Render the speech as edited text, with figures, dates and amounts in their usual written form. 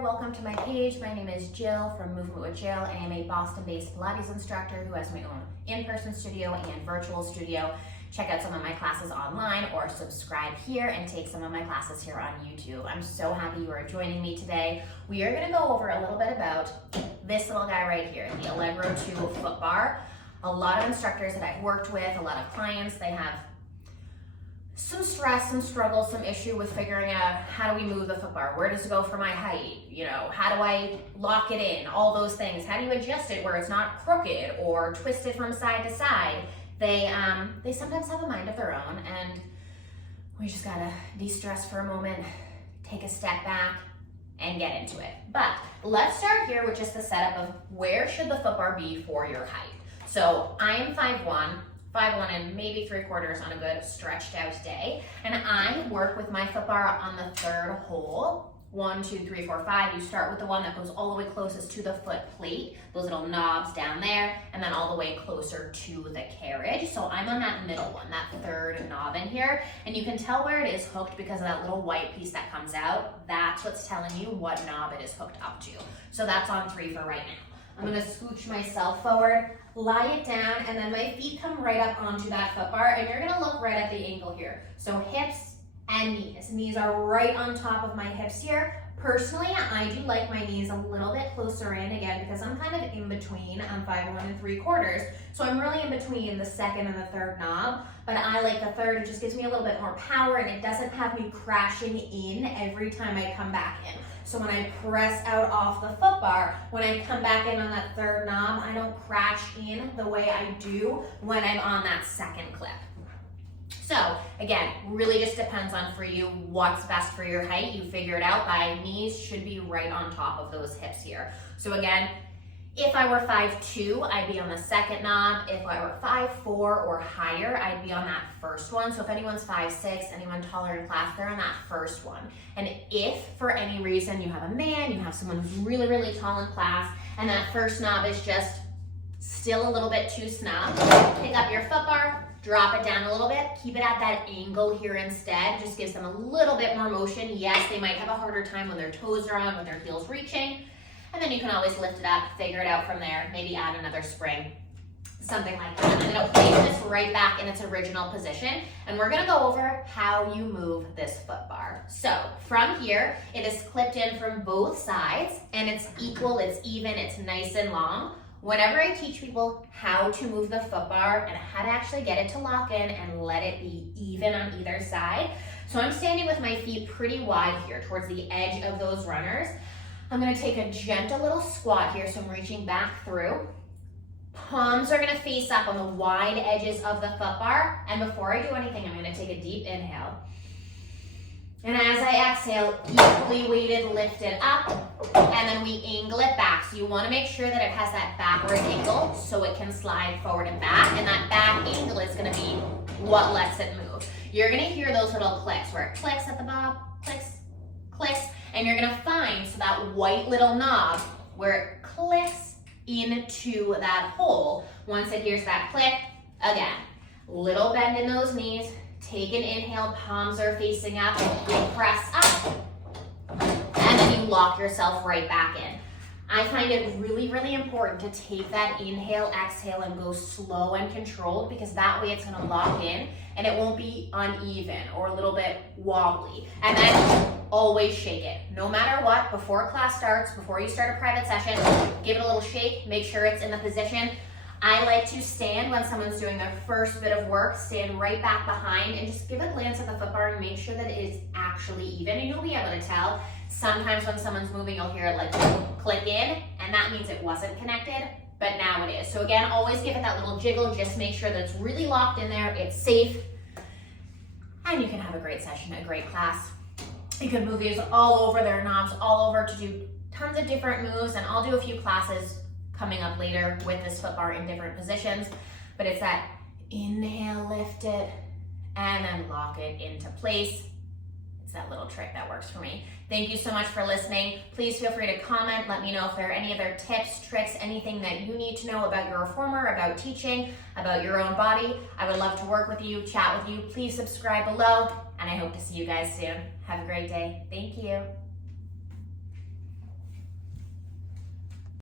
there, welcome to my page. My name is Jill from Movement with Jill. I am a Boston-based Pilates instructor who has my own in-person studio and virtual studio. Check out some of my classes online or subscribe here and take some of my classes here on YouTube. I'm so happy you are joining me today. We are gonna go over a little bit about this little guy right here, the Allegro 2 Footbar. A lot of instructors that I've worked with, a lot of clients, they have some stress, some struggle, some issue with figuring out how do we move the footbar? Where does it go for my height? You know, how do I lock it in? All those things. How do you adjust it where it's not crooked or twisted from side to side? They sometimes have a mind of their own, and we just gotta de-stress for a moment, take a step back, and get into it. But let's start here with just the setup of where should the footbar be for your height. So I am 5'1", 5'1" and maybe 3/4 on a good stretched out day. And I work with my footbar on the third hole. 1, 2, 3, 4, 5. You start with the one that goes all the way closest to the foot plate, those little knobs down there, and then all the way closer to the carriage. So I'm on that middle one, that third knob in here. And you can tell where it is hooked because of that little white piece that comes out. That's what's telling you what knob it is hooked up to. So that's on 3 for right now. I'm gonna scooch myself forward, lie it down, and then my feet come right up onto that footbar, and you're gonna look right at the ankle here. So hips and knees. Knees are right on top of my hips here. Personally, I do like my knees a little bit closer in again because I'm kind of in between. I'm 5'1" and 3/4, so I'm really in between the second and the third knob, but I like the third. It just gives me a little bit more power and it doesn't have me crashing in every time I come back in. So when I press out off the footbar, when I come back in on that third knob, I don't crash in the way I do when I'm on that second clip. So again, really just depends on for you what's best for your height. You figure it out. My knees should be right on top of those hips here. So again, if I were 5'2", I'd be on the second knob. If I were 5'4" or higher, I'd be on that first one. So if anyone's 5'6", anyone taller in class, they're on that first one. And if for any reason you have a man, you have someone who's really, really tall in class, and that first knob is just still a little bit too snug, pick up your footbar, drop it down a little bit, keep it at that angle here instead, just gives them a little bit more motion. Yes, they might have a harder time when their toes are on, with their heels reaching, and then you can always lift it up, figure it out from there, maybe add another spring, something like that. And then it'll place this right back in its original position, and we're gonna go over how you move this footbar. So from here, it is clipped in from both sides, and it's equal, it's even, it's nice and long. Whenever I teach people how to move the footbar and how to actually get it to lock in and let it be even on either side. So I'm standing with my feet pretty wide here towards the edge of those runners. I'm gonna take a gentle little squat here, so I'm reaching back through. Palms are gonna face up on the wide edges of the footbar. And before I do anything, I'm gonna take a deep inhale. And as I exhale, equally weighted, lift it up, and then we angle it back. So you wanna make sure that it has that backward angle so it can slide forward and back, and that back angle is gonna be what lets it move. You're gonna hear those little clicks where it clicks at the bottom, clicks, clicks, and you're gonna find so that white little knob where it clicks into that hole. Once it hears that click, again, little bend in those knees, take an inhale, palms are facing up, you press up, and then you lock yourself right back in. I find it really, really important to take that inhale, exhale, and go slow and controlled, because that way it's gonna lock in and it won't be uneven or a little bit wobbly. And then always shake it. No matter what, before class starts, before you start a private session, give it a little shake, make sure it's in the position. I like to stand when someone's doing their first bit of work, stand right back behind and just give a glance at the footbar and make sure that it is actually even. And you'll be able to tell. Sometimes when someone's moving, you'll hear it like click in, and that means it wasn't connected, but now it is. So again, always give it that little jiggle, just make sure that it's really locked in there, it's safe, and you can have a great session, a great class. You can move these all over, their knobs all over to do tons of different moves, and I'll do a few classes coming up later with this footbar in different positions, but it's that inhale, lift it, and then lock it into place. It's that little trick that works for me. Thank you so much for listening. Please feel free to comment. Let me know if there are any other tips, tricks, anything that you need to know about your reformer, about teaching, about your own body. I would love to work with you, chat with you. Please subscribe below, and I hope to see you guys soon. Have a great day. Thank you.